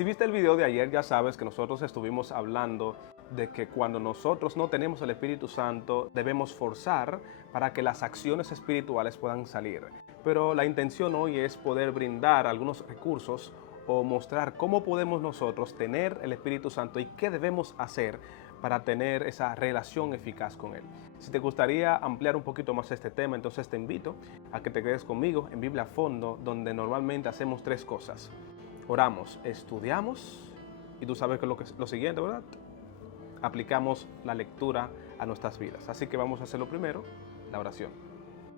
Si viste el video de ayer, ya sabes que nosotros estuvimos hablando de que cuando nosotros no tenemos el Espíritu Santo, debemos forzar para que las acciones espirituales puedan salir. Pero la intención hoy es poder brindar algunos recursos o mostrar cómo podemos nosotros tener el Espíritu Santo y qué debemos hacer para tener esa relación eficaz con Él. Si te gustaría ampliar un poquito más este tema, entonces te invito a que te quedes conmigo en Biblia a Fondo, donde normalmente hacemos tres cosas. Oramos, estudiamos, y tú sabes que lo siguiente, ¿verdad? Aplicamos la lectura a nuestras vidas. Así que vamos a hacer lo primero, la oración.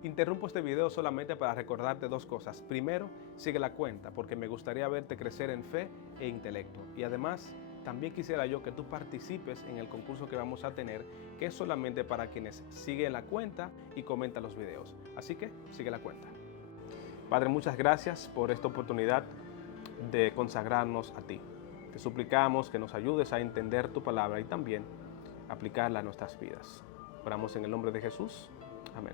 Interrumpo este video solamente para recordarte dos cosas. Primero, sigue la cuenta, porque me gustaría verte crecer en fe e intelecto. Y además, también quisiera yo que tú participes en el concurso que vamos a tener, que es solamente para quienes siguen la cuenta y comentan los videos. Así que, sigue la cuenta. Padre, muchas gracias por esta oportunidad de consagrarnos a ti. Te suplicamos que nos ayudes a entender tu palabra y también aplicarla a nuestras vidas. Oramos en el nombre de Jesús. Amén.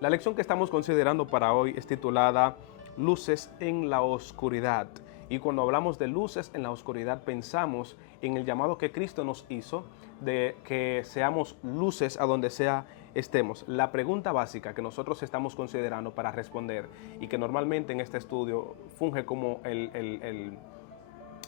La lección que estamos considerando para hoy es titulada Luces en la oscuridad. Y cuando hablamos de luces en la oscuridad, pensamos en el llamado que Cristo nos hizo de que seamos luces a donde sea estemos. La pregunta básica que nosotros estamos considerando para responder y que normalmente en este estudio funge como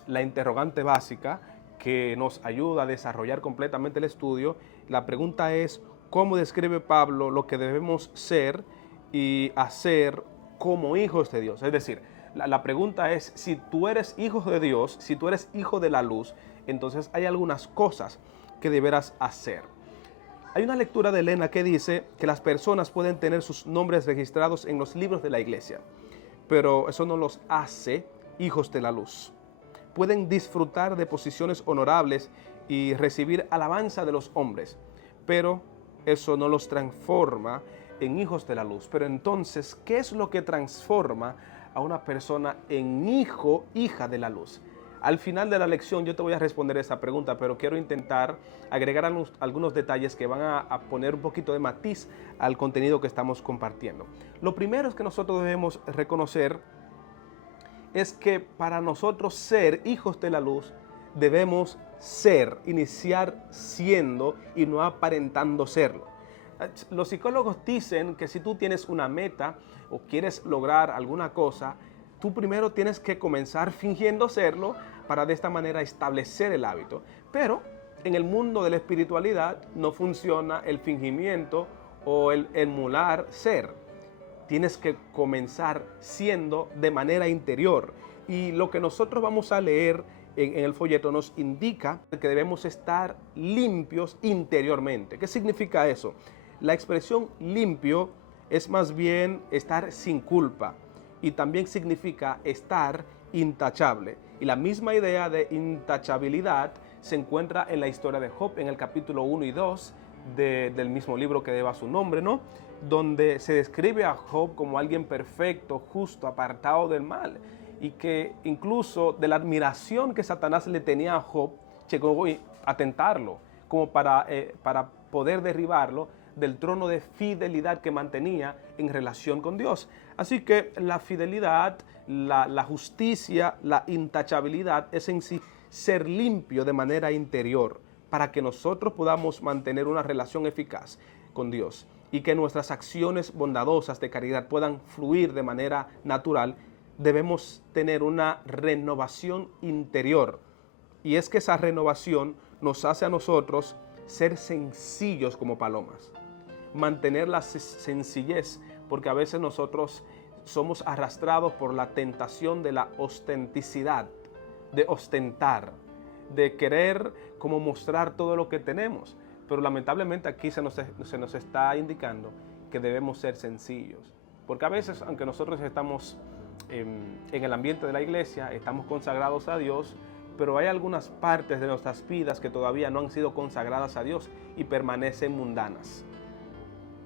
la interrogante básica que nos ayuda a desarrollar completamente el estudio, la pregunta es: ¿cómo describe Pablo lo que debemos ser y hacer como hijos de Dios? Es decir, la pregunta es, si tú eres hijo de Dios, si tú eres hijo de la luz, entonces hay algunas cosas que deberás hacer. Hay una lectura de Elena que dice que las personas pueden tener sus nombres registrados en los libros de la iglesia, pero eso no los hace hijos de la luz. Pueden disfrutar de posiciones honorables y recibir alabanza de los hombres, pero eso no los transforma en hijos de la luz. Pero entonces, ¿qué es lo que transforma a una persona en hijo, hija de la luz? Al final de la lección yo te voy a responder esa pregunta, pero quiero intentar agregar algunos detalles que van a poner un poquito de matiz al contenido que estamos compartiendo. Lo primero es que nosotros debemos reconocer es que para nosotros ser hijos de la luz debemos iniciar siendo y no aparentando serlo. Los psicólogos dicen que si tú tienes una meta o quieres lograr alguna cosa, tú primero tienes que comenzar fingiendo serlo para de esta manera establecer el hábito. Pero en el mundo de la espiritualidad no funciona el fingimiento o el emular ser. Tienes que comenzar siendo de manera interior. Y lo que nosotros vamos a leer en el folleto nos indica que debemos estar limpios interiormente. ¿Qué significa eso? La expresión limpio es más bien estar sin culpa y también significa estar intachable. Y la misma idea de intachabilidad se encuentra en la historia de Job en el capítulo 1 y 2 del mismo libro que lleva su nombre, ¿no? Donde se describe a Job como alguien perfecto, justo, apartado del mal, y que incluso de la admiración que Satanás le tenía a Job, llegó a tentarlo, como para poder derribarlo del trono de fidelidad que mantenía en relación con Dios. Así que la fidelidad, la justicia, la intachabilidad es en sí ser limpio de manera interior, para que nosotros podamos mantener una relación eficaz con Dios y que nuestras acciones bondadosas de caridad puedan fluir de manera natural. Debemos tener una renovación interior, y es que esa renovación nos hace a nosotros ser sencillos como palomas, mantener la sencillez, porque a veces nosotros somos arrastrados por la tentación de la ostenticidad, de ostentar, de querer como mostrar todo lo que tenemos. Pero lamentablemente aquí se nos está indicando que debemos ser sencillos, porque a veces, aunque nosotros estamos en el ambiente de la iglesia, estamos consagrados a Dios, pero hay algunas partes de nuestras vidas que todavía no han sido consagradas a Dios y permanecen mundanas.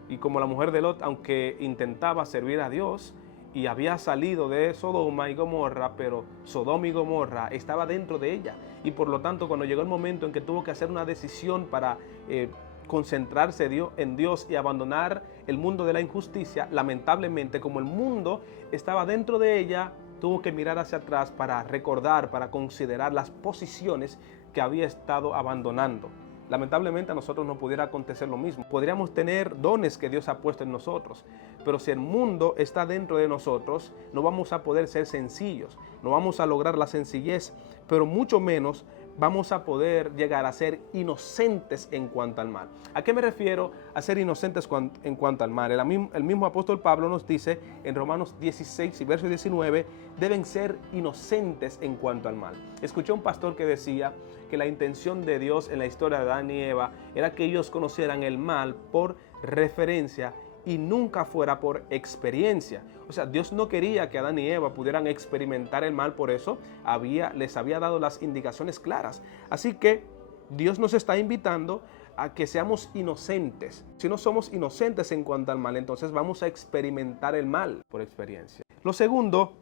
Y como la mujer de Lot, aunque intentaba servir a Dios y había salido de Sodoma y Gomorra, pero Sodoma y Gomorra estaba dentro de ella. Y por lo tanto, cuando llegó el momento en que tuvo que hacer una decisión para concentrarse en Dios y abandonar el mundo de la injusticia, lamentablemente, como el mundo estaba dentro de ella, tuvo que mirar hacia atrás para recordar, para considerar las posiciones que había estado abandonando. Lamentablemente a nosotros no pudiera acontecer lo mismo. Podríamos tener dones que Dios ha puesto en nosotros, pero si el mundo está dentro de nosotros, no vamos a poder ser sencillos, no vamos a lograr la sencillez, pero mucho menos vamos a poder llegar a ser inocentes en cuanto al mal. ¿A qué me refiero a ser inocentes en cuanto al mal? El mismo apóstol Pablo nos dice en Romanos 16 y verso 19, deben ser inocentes en cuanto al mal. Escuché un pastor que decía que la intención de Dios en la historia de Adán y Eva era que ellos conocieran el mal por referencia y nunca fuera por experiencia. O sea, Dios no quería que Adán y Eva pudieran experimentar el mal, por eso les había dado las indicaciones claras. Así que Dios nos está invitando a que seamos inocentes. Si no somos inocentes en cuanto al mal, entonces vamos a experimentar el mal por experiencia. Lo segundo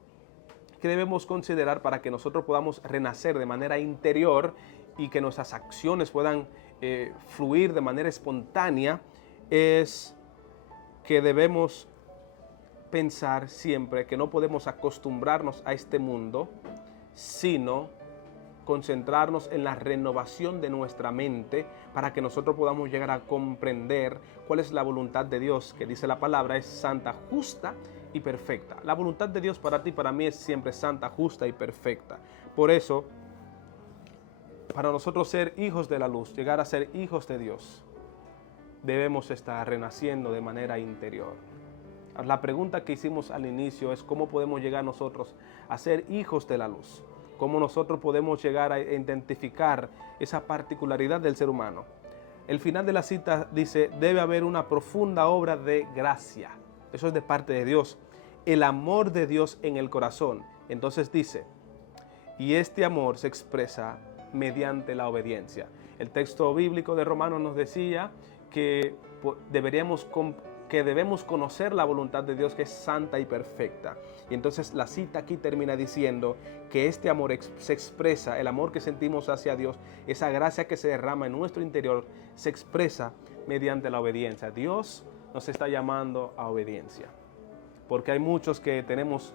que debemos considerar para que nosotros podamos renacer de manera interior y que nuestras acciones puedan fluir de manera espontánea es que debemos pensar siempre que no podemos acostumbrarnos a este mundo, sino concentrarnos en la renovación de nuestra mente para que nosotros podamos llegar a comprender cuál es la voluntad de Dios, que dice la palabra es santa, justa y perfecta. La voluntad de Dios para ti y para mí es siempre santa, justa y perfecta. Por eso, para nosotros ser hijos de la luz, llegar a ser hijos de Dios, debemos estar renaciendo de manera interior. La pregunta que hicimos al inicio es cómo podemos llegar nosotros a ser hijos de la luz. Cómo nosotros podemos llegar a identificar esa particularidad del ser humano. El final de la cita dice, debe haber una profunda obra de gracia. Eso es de parte de Dios. El amor de Dios en el corazón. Entonces dice, y este amor se expresa mediante la obediencia. El texto bíblico de Romanos nos decía que debemos conocer la voluntad de Dios que es santa y perfecta. Y entonces la cita aquí termina diciendo que este amor se expresa, el amor que sentimos hacia Dios, esa gracia que se derrama en nuestro interior, se expresa mediante la obediencia. Dios nos está llamando a obediencia, porque hay muchos que tenemos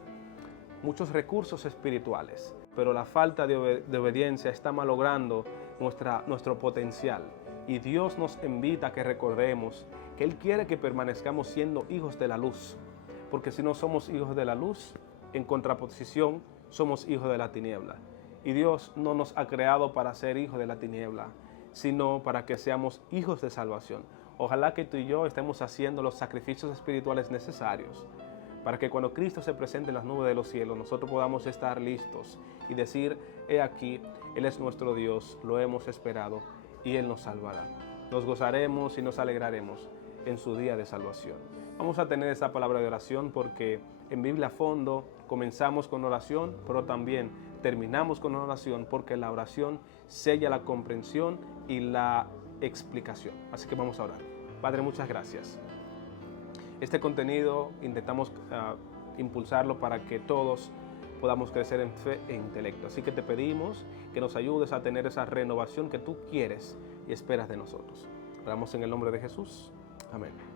muchos recursos espirituales, pero la falta de obediencia está malogrando nuestro potencial. Y Dios nos invita a que recordemos que Él quiere que permanezcamos siendo hijos de la luz. Porque si no somos hijos de la luz, en contraposición, somos hijos de la tiniebla. Y Dios no nos ha creado para ser hijos de la tiniebla, sino para que seamos hijos de salvación. Ojalá que tú y yo estemos haciendo los sacrificios espirituales necesarios para que cuando Cristo se presente en las nubes de los cielos, nosotros podamos estar listos y decir, he aquí, Él es nuestro Dios, lo hemos esperado y Él nos salvará. Nos gozaremos y nos alegraremos en su día de salvación. Vamos a tener esa palabra de oración porque en Biblia a Fondo comenzamos con oración, pero también terminamos con oración porque la oración sella la comprensión y la explicación. Así que vamos a orar. Padre, muchas gracias. Este contenido intentamos impulsarlo para que todos podamos crecer en fe e intelecto. Así que te pedimos que nos ayudes a tener esa renovación que tú quieres y esperas de nosotros. Oramos en el nombre de Jesús. Amén.